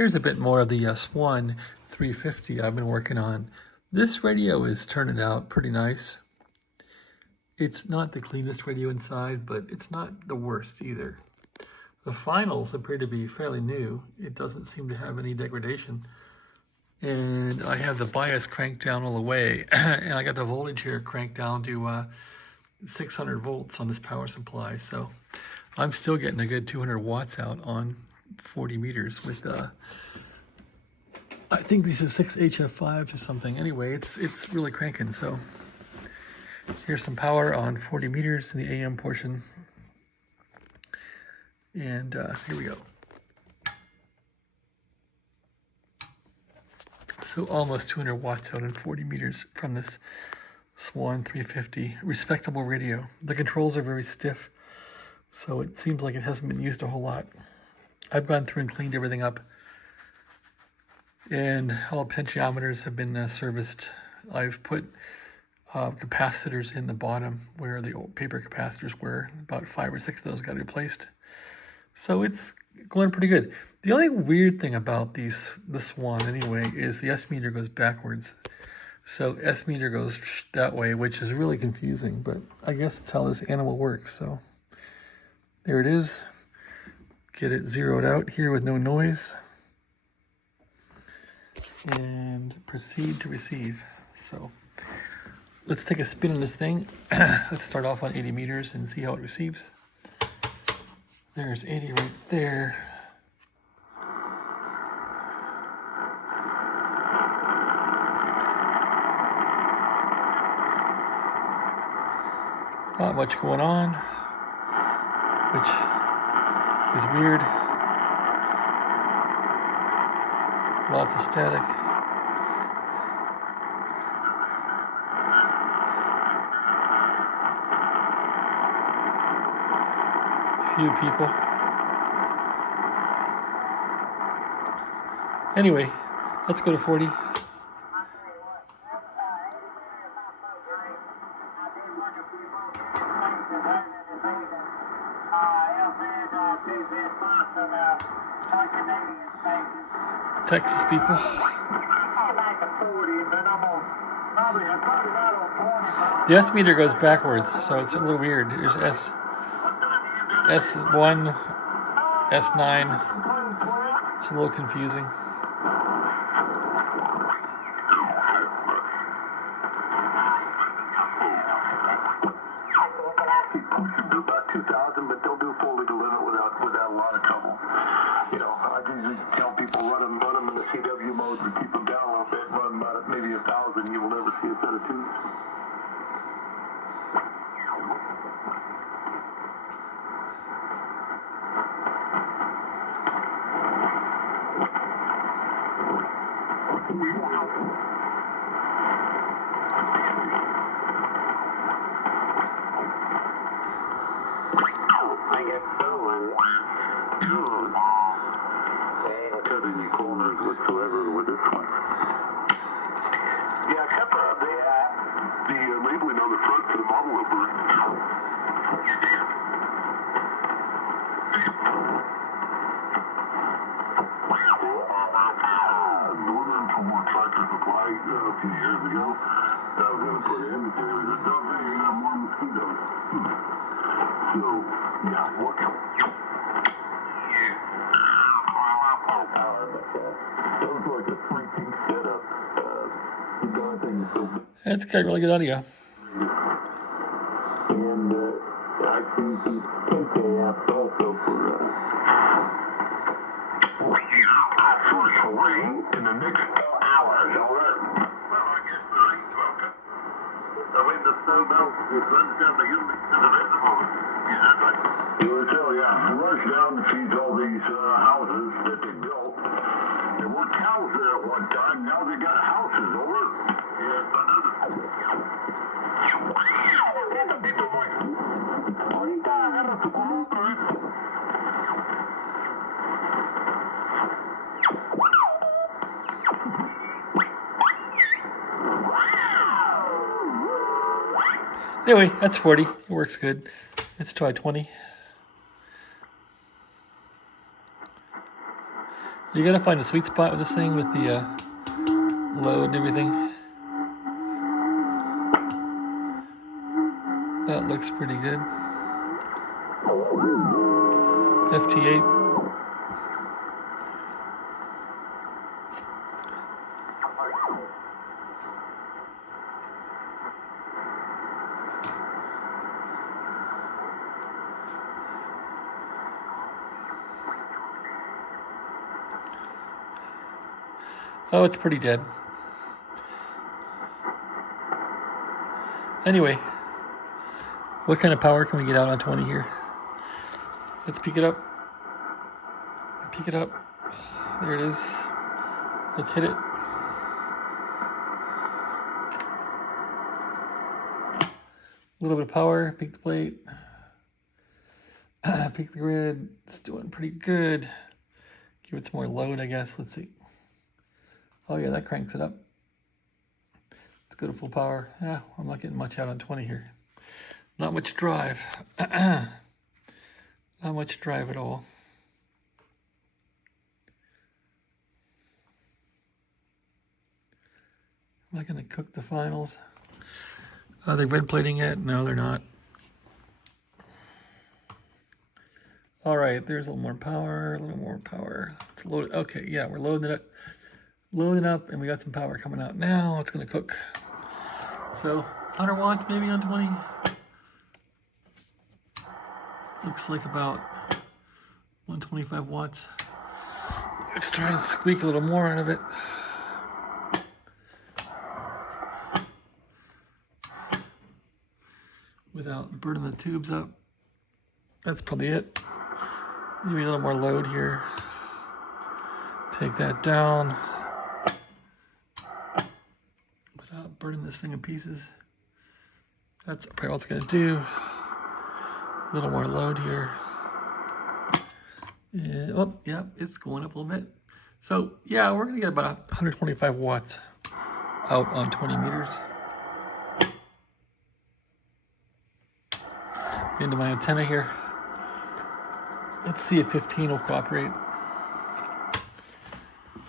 Here's a bit more of the Swan 350 I've been working on. This radio is turning out pretty nice. It's not the cleanest radio inside, but it's not the worst either. The finals appear to be fairly new. It doesn't seem to have any degradation. And I have the bias cranked down all the way. And I got the voltage here cranked down to 600 volts on this power supply. So I'm still getting a good 200 watts out on 40 meters with, I think these are 6 HF5s or something. Anyway, it's really cranking. So here's some power on 40 meters in the AM portion. And here we go. So almost 200 watts out in 40 meters from this Swan 350. Respectable radio. The controls are very stiff, so it seems like it hasn't been used a whole lot. I've gone through and cleaned everything up, and all potentiometers have been serviced. I've put capacitors in the bottom where the old paper capacitors were. About 5 or 6 of those got replaced. So it's going pretty good. The only weird thing about the Swan anyway is the S meter goes backwards. So S meter goes that way, which is really confusing, but I guess it's how this animal works. So there it is. Get it zeroed out here with no noise. And proceed to receive. So let's take a spin on this thing. Let's start off on 80 meters and see how it receives. There's 80 right there. Not much going on, which is weird. Lots of static. Few people. Anyway, let's go to 40. Texas people. The S meter goes backwards, so it's a little weird. There's S1, S9. It's a little confusing. About 2,000, but they'll do fully deliver without a lot of trouble. You know, I usually tell people run them in the CW mode to keep them down a little bit. Run about maybe 1,000, you will never see a set of tubes. I guess so, and don't cut any corners whatsoever with this one. Yeah, except for the labeling on the front for the model number. Ordering for more Tractor Supply a few years ago. I was going to put in, and there was a dozen, and got more mosquitoes. So, yeah, what? Sounds like a freaking setup. It's got really good audio. And I've seen some PK apps also for first ring in the next 4 hours, over. Well, I guess I mean, the snowmelt runs down the hill to the reservoir. Yeah, rush down and feeds all these houses that they built. There were cows there at one time. Now they got houses, over. Yes, I know. Anyway, that's 40. It works good. Let's try 20. You gotta find a sweet spot with this thing with the load and everything. That looks pretty good. FT8. Oh, it's pretty dead. Anyway, what kind of power can we get out on 20 here? Let's peek it up. Peek it up. There it is. Let's hit it. A little bit of power. Peek the plate. Peek the grid. It's doing pretty good. Give it some more load, I guess. Let's see. Oh yeah, that cranks it up. Let's go to full power. Yeah, I'm not getting much out on 20 here. Not much drive. Not much drive at all. Am I going to cook the finals? Are they red plating yet? No, they're not. All right, there's a little more power, a little more power. Let's load it. Okay, yeah, we're loading it up. Loading up, and we got some power coming out now. It's going to cook. So 100 watts maybe on 20. Looks like about 125 watts. Let's try and squeak a little more out of it. Without burning the tubes up. That's probably it. Maybe a little more load here. Take that down. Without burning this thing in pieces. That's probably what it's going to do. A little more load here. And, oh, yeah, it's going up a little bit. So, yeah, we're going to get about 125 watts out on 20 meters. Into my antenna here. Let's see if 15 will cooperate.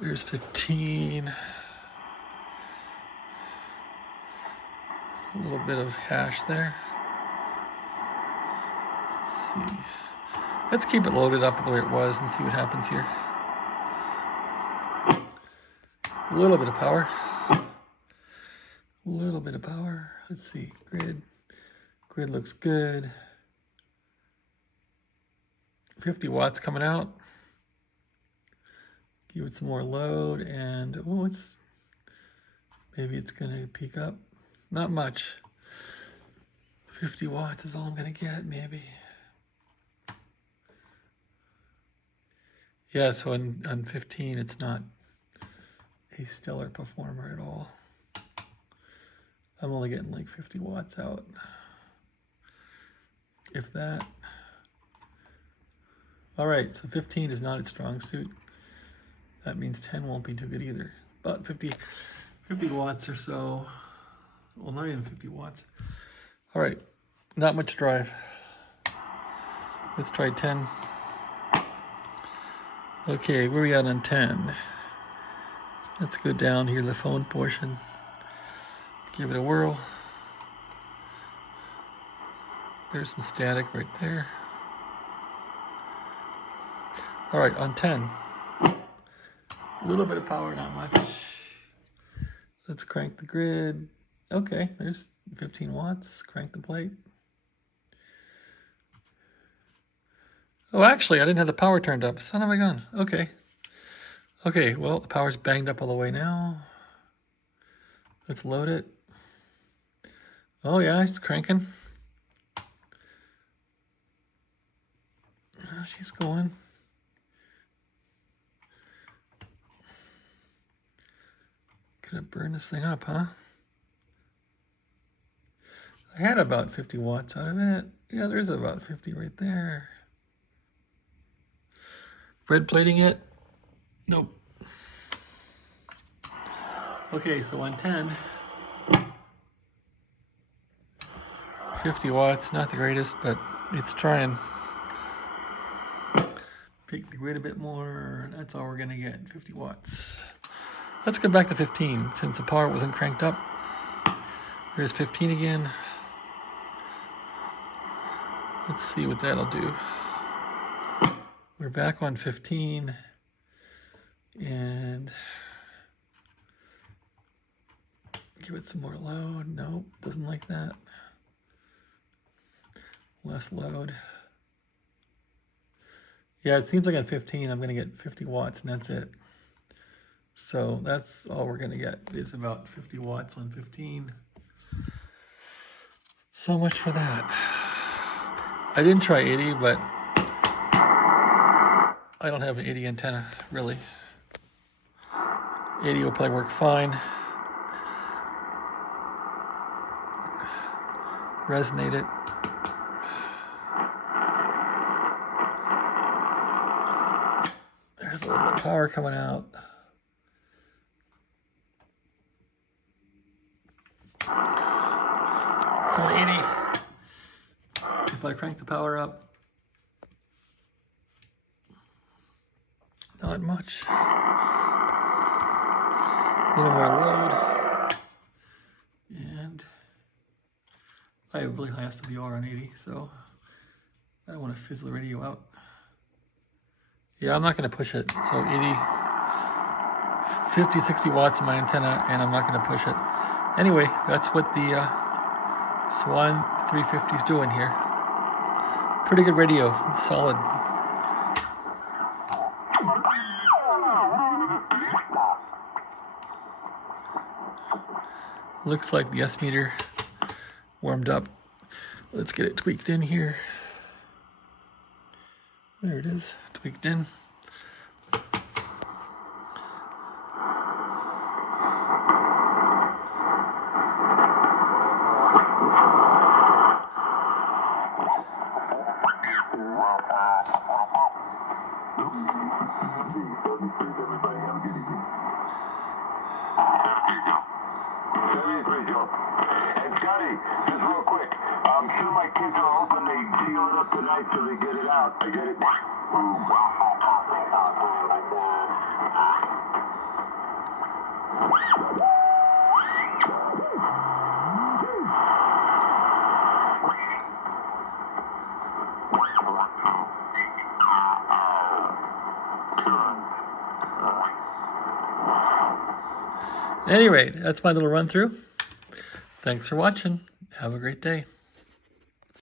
There's 15. A little bit of hash there. Let's see. Let's keep it loaded up the way it was and see what happens here. A little bit of power. A little bit of power. Let's see. Grid. Grid looks good. 50 watts coming out. Give it some more load and oh, maybe it's gonna peak up. Not much. 50 watts is all I'm gonna get, maybe. Yeah, so on 15 it's not a stellar performer at all. I'm only getting like 50 watts out. If that. All right, so 15 is not its strong suit. That means 10 won't be too good either. About 50 watts or so. Well, not even 50 watts. All right, not much drive. Let's try 10. Okay, where are we at on 10? Let's go down here, the phone portion. Give it a whirl. There's some static right there. All right, on 10. A little bit of power, not much. Let's crank the grid. Okay, there's 15 watts. Crank the plate. Oh, actually, I didn't have the power turned up. Son of a gun. Okay. Okay, well, the power's banged up all the way now. Let's load it. Oh, yeah, it's cranking. Oh, she's going. Gonna burn this thing up, huh? I had about 50 watts out of it. Yeah, there's about 50 right there. Bread plating it? Nope. Okay, so on 10, 50 watts, not the greatest, but it's trying. Take the grid a bit more. That's all we're gonna get, 50 watts. Let's go back to 15 since the power wasn't cranked up. Here's 15 again. Let's see what that'll do. We're back on 15 and give it some more load. Nope, doesn't like that. Less load. Yeah, it seems like at 15 I'm gonna get 50 watts and that's it. So that's all we're gonna get is about 50 watts on 15. So much for that. I didn't try 80, but I don't have an 80 antenna, really. 80 will probably work fine. Resonate it. There's a little bit of power coming out. So an 80, if I crank the power up, not much. A little more load. And I have really high SWR on 80, so I don't want to fizzle the radio out. Yeah, I'm not going to push it. So 80, 50, 60 watts in my antenna, and I'm not going to push it. Anyway, that's what the Swan 350 is doing here. Pretty good radio. It's solid. Looks like the S meter warmed up. Let's get it tweaked in here. There it is, tweaked in. And Scotty, just real quick, I'm sure my kids are hoping they seal it up tonight till they get it out. They get it? At any rate, that's my little run through. Thanks for watching. Have a great day.